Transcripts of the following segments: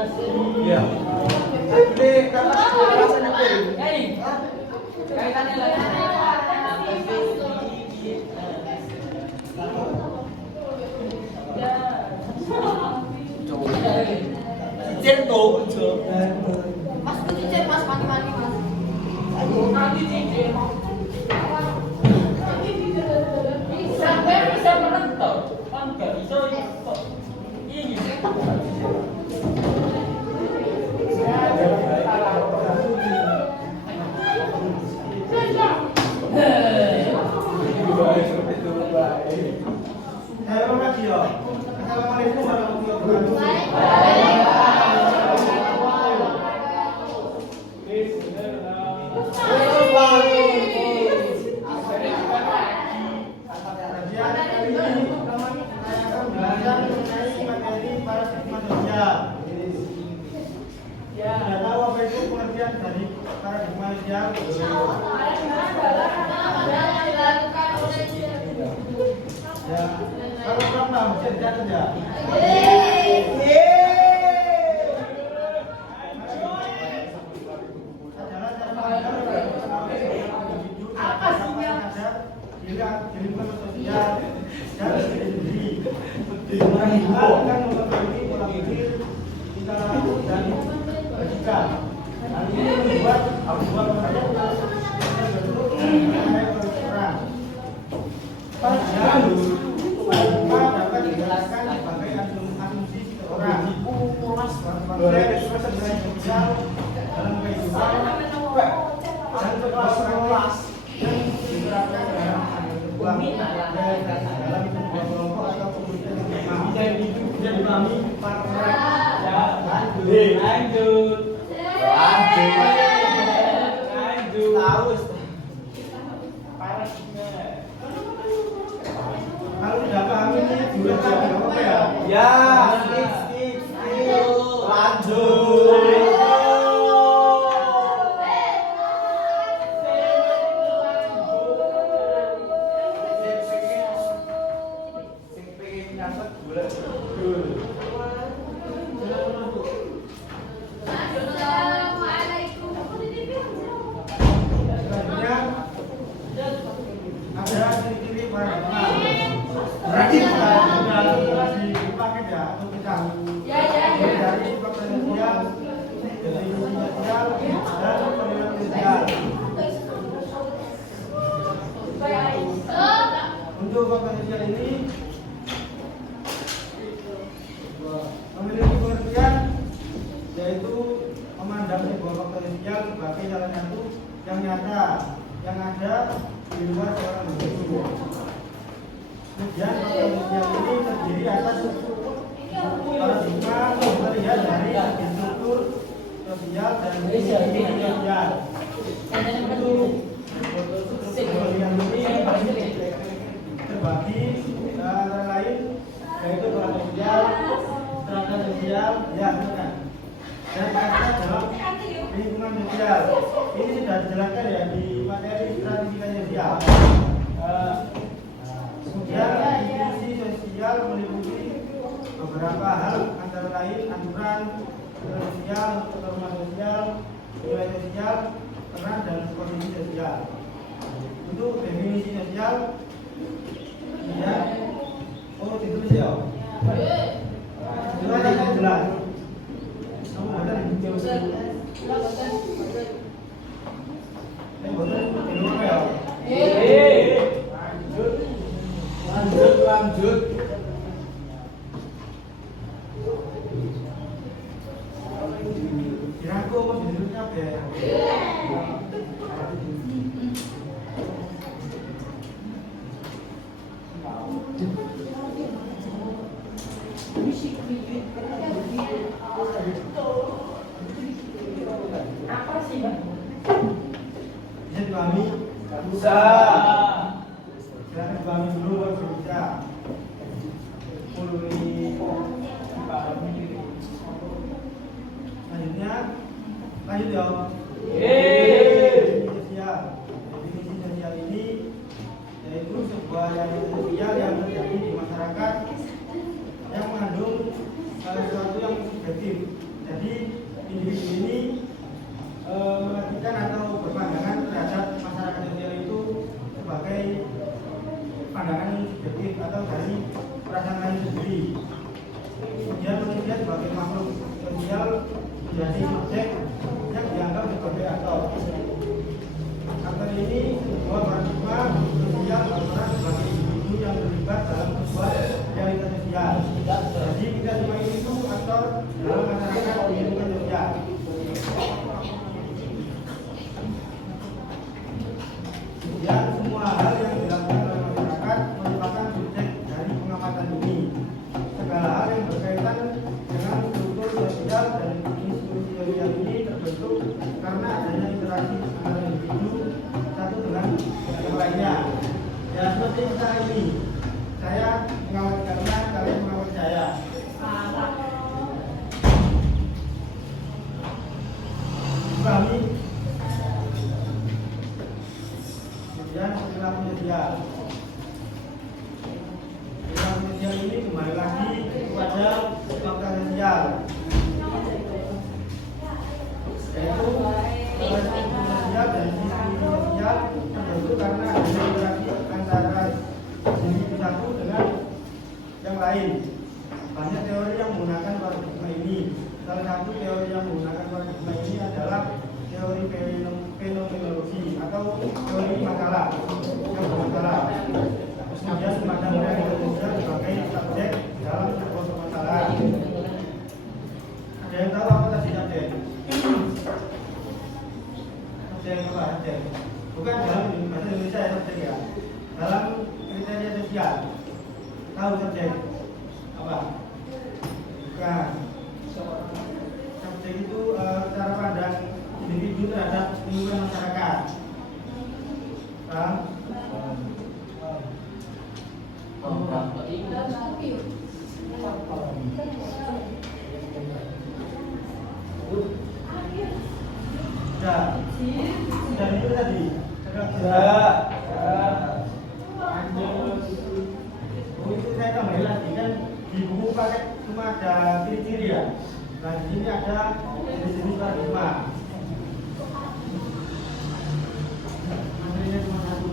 Iya. Ini karena rasanya piring. Kaitannya lagi. Cicir tuh, Mas itu cicir mas mandi mas. Nanti cicir. Sampai bisa menentu, kan nggak bisa ini. Assalamualaikum warahmatullahi wabarakatuh. Sudah tahu apa itu pengertian dari paradigma ideal? Ya, kalau pernah bisa dicatat ya. Apa sihnya? Ada di lingkungan sosial dan sendiri. Akan memperbaiki pola pikir kita dan bersikap. Hal ini membuat abuan saya berbentuk perang. Padahal paradigma dapat dijelaskan sebagai asumsi seseorang. Sebenarnya sosial dalam kehidupan dan kelas yang diterapkan dalam sebuah dalam sebuah kelompok atau komunitas yang bisa dipahami Lanjut. kalau tidak paham ini juga apa ya? Ya, lanjut. Selanjutnya ada ciri-ciri paradigma. Berarti sudah dipakai ya atau tidak? Dari faktor sosial, definisi sosial, dan penilaian sosial. Untuk faktor sosial ini memiliki pengertian yaitu memandang sebuah faktor sosial sebagai salah satu yang nyata yang ada di luar seorang individu. Kemudian faktor sosial ini terdiri atas paradigma melihat dari struktur sosial dan fungsi sosial. Yang ini terbagi antara lain yaitu peran sosial, strata sosial, ya bukan, dan ada dalam lingkungan sosial. Ini sudah dijelaskan ya di materi stratifikasi sosial. Kemudian definisi sosial meliputi beberapa hal antara lain aturan sosial, norma sosial, nilai sosial, peran dan kondisi sosial. Untuk definisi sosial, ya, oh ditulis ya. Jelas atau jelas? Kamu ada di jauh Lanjut. Kira aku mau duduknya apa ya? Apa sih, Mbak? Bisa dipahami? Bisa. Silahkan dipahami dulu baru bisa. Selanjutnya, lanjut ya. Definisi sosial. Definisi sosial ini yaitu sebuah realita sosial yang terjadi di masyarakat yang mengandung sesuatu yang subjektif dan sebagai makhluk sosial menjadi subjek yang dianggap sebagai aktor. Aktor ini sebuah paradigma sosial berperan sebagai individu yang terlibat dalam sebuah realitas sosial. Jadi kita semua ini itu aktor dalam masyarakat kehidupan sosial. Dan semua hal yang dilakukan oleh masyarakat merupakan subjek dari pengamatan ini. Segala hal yang berkaitan dengan struktur sosial dan institusi sosial ini terbentuk karena adanya interaksi antara individu satu dengan yang lainnya. Ya seperti kita ini, saya mengawasi kalian, kalian mengawasi saya. Kami kemudian perilaku sosial. Perilaku sosial ini kembali lagi kepada fakta sosial, yaitu institusi sosial dan institusi sosial terbentuk karena adanya interaksi antara individu satu dengan yang lain. Banyak teori yang menggunakan paradigma ini. Salah satu teori yang menggunakan paradigma ini adalah teori fenomenologi atau teori masalah yang bermasalah. Kemudian memandang realitas sosial sebagai subjek dalam sebuah permasalahan. Ada yang tahu apa tadi subjek? Subjek apa subjek? Bukan dalam bahasa Indonesia ya subjek ya. Dalam kriteria sosial. Tahu subjek apa? Bukan. Subjek itu cara pandang individu terhadap lingkungan masyarakat. Paham? Sudah itu tadi. Itu saya tambahin lagi kan di buku pakai cuma ada ciri-ciri ya. Nah di sini ada jenis-jenis paradigma. Materinya cuma satu.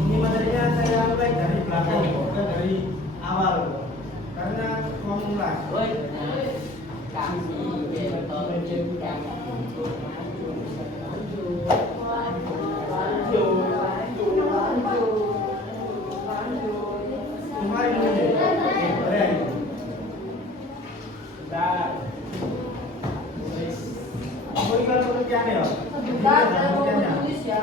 Ini materinya saya mulai dari belakang, bukan dari awal, karena mau mulai. Cuma ini keren. Oh, ini kalau penelitian ya? Sebentar, saya mau tulis ya.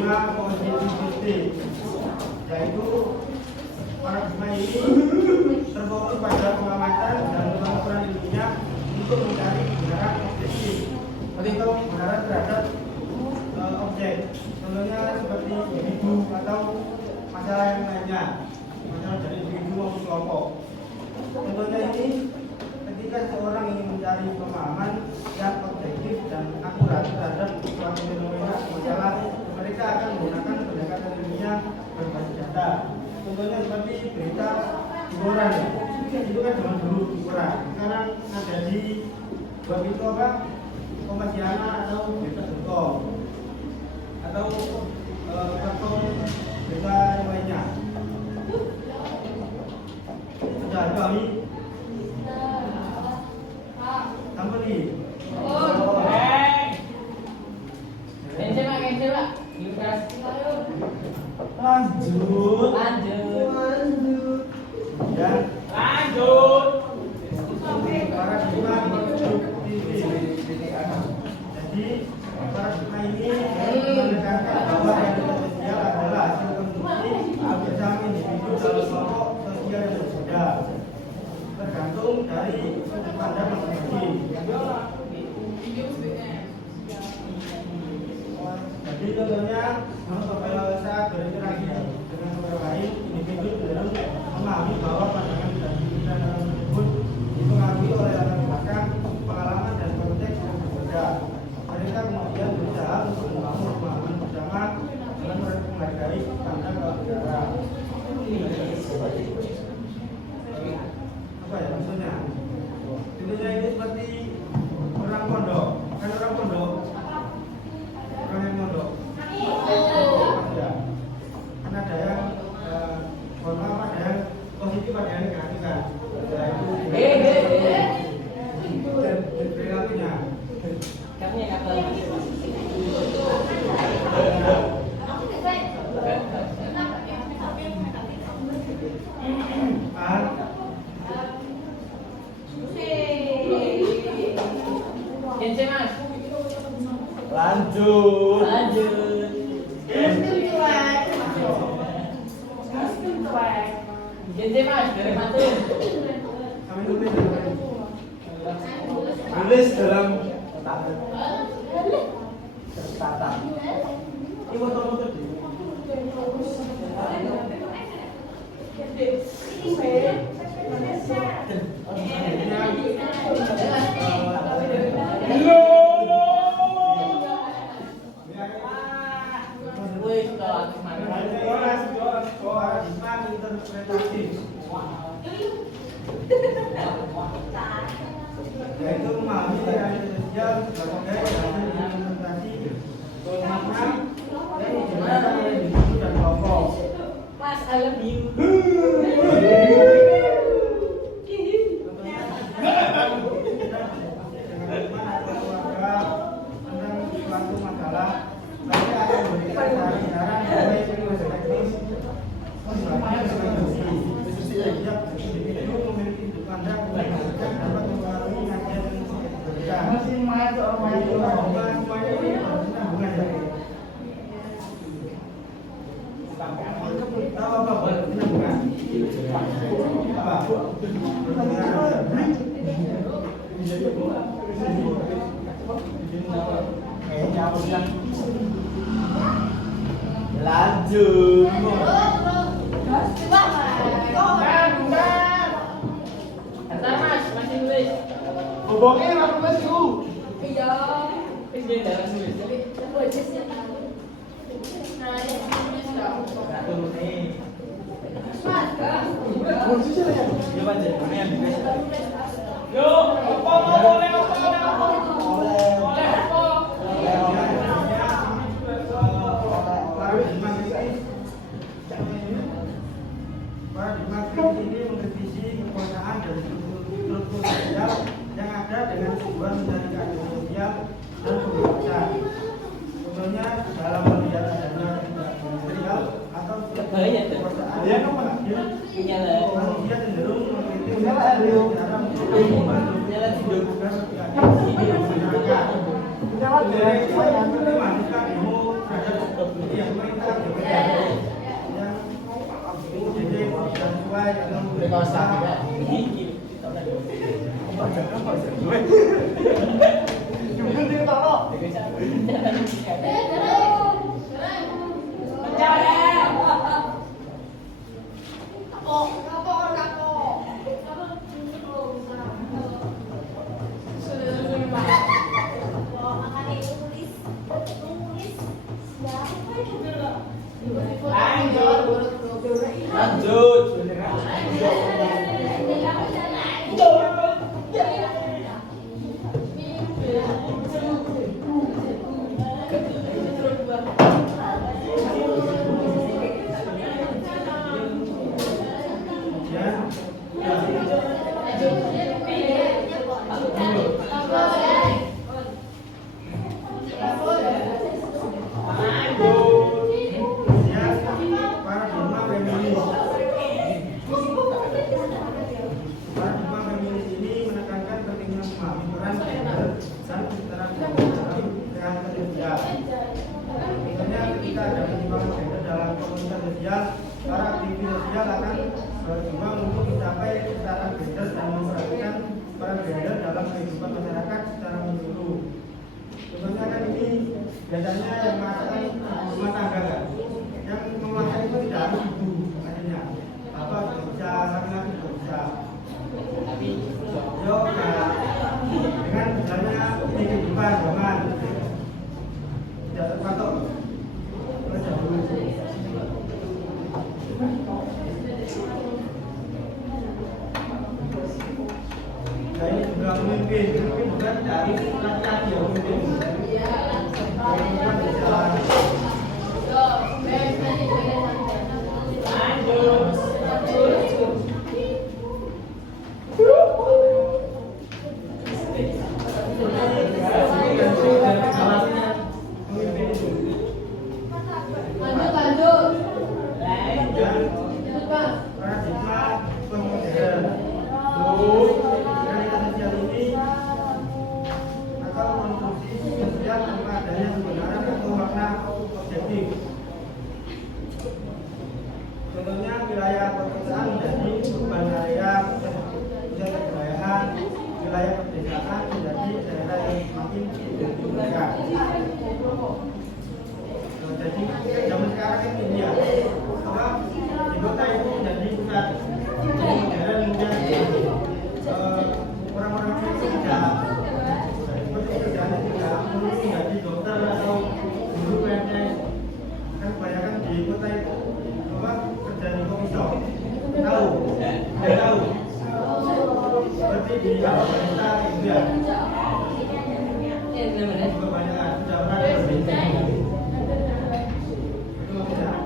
Paradigma positivity, yaitu paradigma ini terfokus pada pengamatan dan pengukuran ilmiah untuk mencari kebenaran objektif atau kebenaran terhadap objek. Contohnya seperti individu atau masalah yang lainnya, masalah dari individu maupun kelompok. Contohnya ini ketika seorang ingin mencari pemahaman yang objektif dan akurat terhadap suatu fenomena masalah, mereka akan menggunakan pendekatan ilmiah berbasis data. Contohnya seperti berita di koran ya. Itu kan zaman dulu di koran. Sekarang ada di web itu apa? Komasiana atau berita.com atau platform berita yang lainnya. Sudah kami Company. Lanjut. Ya. Lanjut. Paradigma positivity. Jadi paradigma ini menekankan bahwa realitas sosial adalah hasil konstruksi saat berinteraksi dengan orang lain, individu cenderung memahami bahwa pandangan dan pemikiran orang tersebut dipengaruhi oleh latar belakang, pengalaman dan konteks yang berbeda. Mereka kemudian berusaha untuk membangun pemahaman bersama dengan menghargai pandang saudara. Apa ya maksudnya? Contohnya ini seperti orang pondok, kan orang pondok, orang yang pondok. Ya, kan ada yang formal, ada yang positif, ada yang negatif kan. Ya itu dan perilakunya. Kami yang kata Kece mas. Lanjut. Kece mas dari mati. Kami tulis Tulis dalam tertata. ini foto-foto di Wih, kalau paradigma interpretasi yaitu memahami realitas sosial sebagai hasil interpretasi makna yang digunakan oleh individu dan kelompok. Mas, I love you. Suatu masalah, nanti akan memberikan saran-saran mulai dari teknis, pembagian setiap individu memiliki sudut pandang yang dapat mempengaruhi kajian yang berbeda. Semuanya ini bersambungan ya. Tahu apa bersambungan? Apa? Lanjut. Bentar mas, masih nulis. Boboknya langsung nulis dulu. Terus dia jalan nulis. Nggak turun nih. Yo, apa mau oleh apa? Oleh apa? Paradigma kritis ini mengkritisi kekuasaan dan struktur sosial yang ada dengan tujuan mencari keadilan sosial dan kebebasan. Contohnya dalam melihat adanya material atau kekuasaan yang adil, manusia cenderung mengkritik cara membantu agar keadilan masyarakat. Seperti melakukan demo terhadap yang pemerintah yang jadi dan sesuai dengan para aktivis sosial akan berjuang untuk mencapai kesetaraan gender dan memperhatikan peran gender dalam kehidupan masyarakat secara menyeluruh. Contohnya kan ini biasanya yang mengatakan rumah tangga kan, yang menguasai itu tidak harus ibu katanya, bapak juga bisa, laki-laki juga bisa. Tapi Yo, ya, dengan berjalannya ini kehidupan zaman tidak terpatok pada dulu. Nah ini juga pemimpin bukan dari laki-laki yang memimpin. Perempuan bisa contohnya wilayah perkotaan menjadi urban area pusat kebudayaan, wilayah pedesaan menjadi daerah yang semakin dibutuhkan. Jadi zaman sekarang kan ini ya, apa di kota itu menjadi pusat modern kemudian orang-orang itu tidak seperti kerjaan tidak perlu menjadi dokter atau guru PNS kan kebanyakan di kota itu apa kerja di coffee shop tahu tidak tahu seperti di apa desa itu ya kebanyakan sudah pernah berbeda itu tidak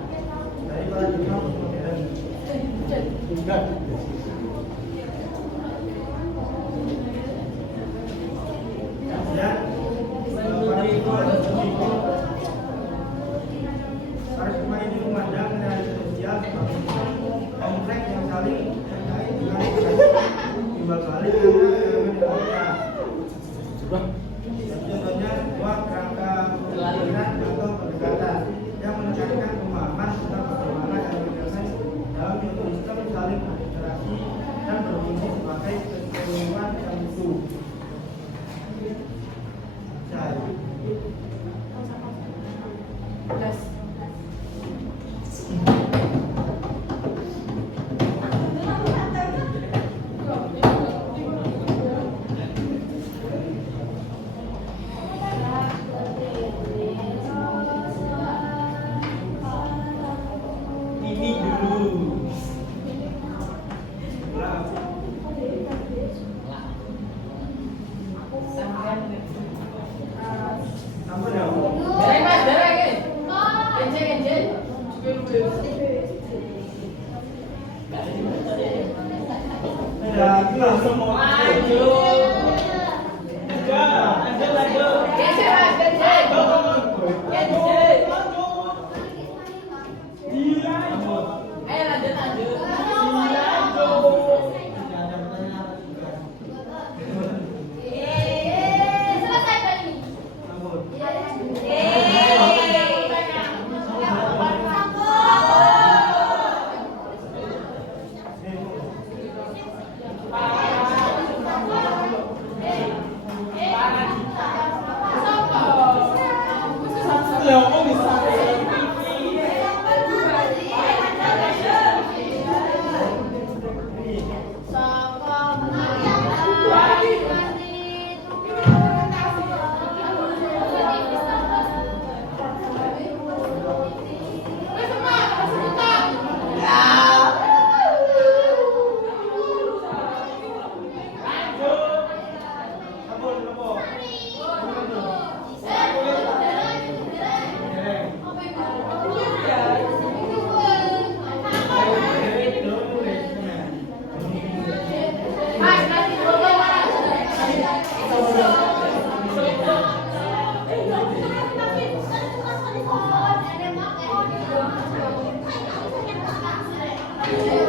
daripada di kampus modern enggak. Para pemain ini memandang realitas sosial sebagai kompleks yang saling terkait dengan timbal balik antara contohnya dua kerangka pemikiran atau pendekatan yang menekankan pemahaman tentang bagaimana elemen dalam suatu sistem saling berinteraksi dan berfungsi sebagai keseluruhan yang utuh. Ini dulu. Apa dah? Ya, langsung mau Thank you.